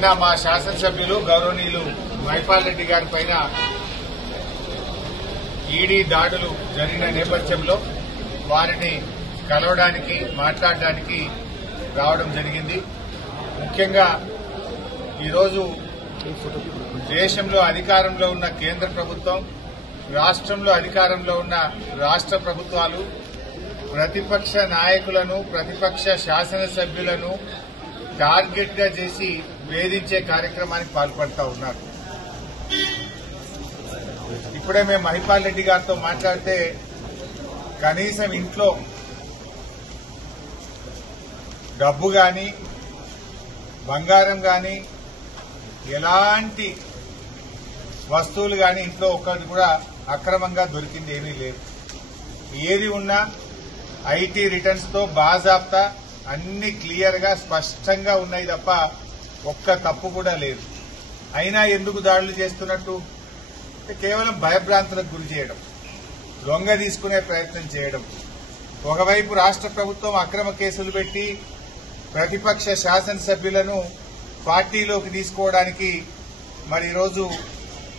నిన్న మా శాసనసభ్యులు గౌరవనీయులు మైపాల్ రెడ్డి గారి పైన ఈడీ దాడులు జరిగిన నేపథ్యంలో వారిని కలవడానికి మాట్లాడడానికి రావడం జరిగింది. ముఖ్యంగా ఈరోజు దేశంలో అధికారంలో ఉన్న కేంద్ర ప్రభుత్వం, రాష్ట్రంలో అధికారంలో ఉన్న రాష్ట్ర ప్రభుత్వాలు ప్రతిపక్ష నాయకులను, ప్రతిపక్ష శాసనసభ్యులను టార్గెట్ గా చేసి వేధించే కార్యక్రమానికి పాల్పడతా ఉన్నారు. ఇప్పుడే మేము మహిపాల్ రెడ్డి గారితో మాట్లాడితే కనీసం ఇంట్లో డబ్బు గాని, బంగారం గాని, ఎలాంటి వస్తువులు గాని ఇంట్లో ఒక్కటి కూడా అక్రమంగా దొరికింది ఏమీ లేదు. ఏది ఉన్నా ఐటీ రిటర్న్స్ తో బాజాప్తా అన్ని క్లియర్ గా స్పష్టంగా ఉన్నాయి తప్ప ఒక్క తప్పు కూడా లేదు. అయినా ఎందుకు దాడులు చేస్తున్నట్టు? కేవలం భయభ్రాంతులకు గురి చేయడం, లొంగ తీసుకునే ప్రయత్నం చేయడం. ఒకవైపు రాష్ట్ర ప్రభుత్వం అక్రమ కేసులు పెట్టి ప్రతిపక్ష శాసనసభ్యులను పార్టీలోకి తీసుకోవడానికి మరి ఈరోజు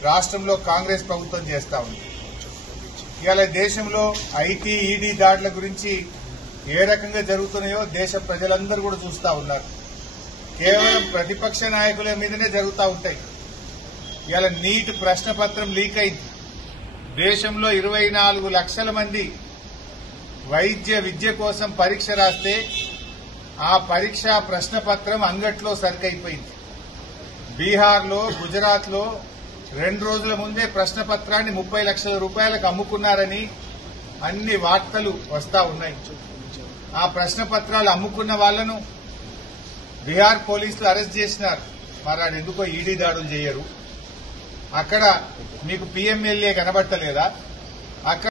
రాష్ట్రంలో కాంగ్రెస్ ప్రభుత్వం చేస్తా ఉంది. ఇవాళ దేశంలో ఐటీ, ఈడీ దాడుల గురించి ఏ రకంగా జరుగుతున్నాయో దేశ ప్రజలందరూ కూడా చూస్తా ఉన్నారు. కేవలం ప్రతిపక్ష నాయకుల మీదనే జరుగుతూ ఉంటాయి. ఇవాళ నీట్ ప్రశ్నపత్రం లీక్ అయింది. దేశంలో 24 లక్షల మంది వైద్య విద్య కోసం పరీక్ష రాస్తే ఆ పరీక్ష ప్రశ్నపత్రం అంగట్లో సరికైపోయింది. బీహార్లో, గుజరాత్లో 2 రోజుల ముందే ప్రశ్నపత్రాన్ని 30 లక్షల రూపాయలకు అమ్ముకున్నారని అన్ని వార్తలు వస్తా ఉన్నాయి. ఆ ప్రశ్నపత్రాలు అమ్ముకున్న వాళ్లను బీహార్ పోలీసులు అరెస్ట్ చేసినారు. మరి ఎందుకో ఈడీ దాడులు చేయరు? అక్కడ మీకు పీఎంఎల్ఏ కనబడతలేదా? అక్కడ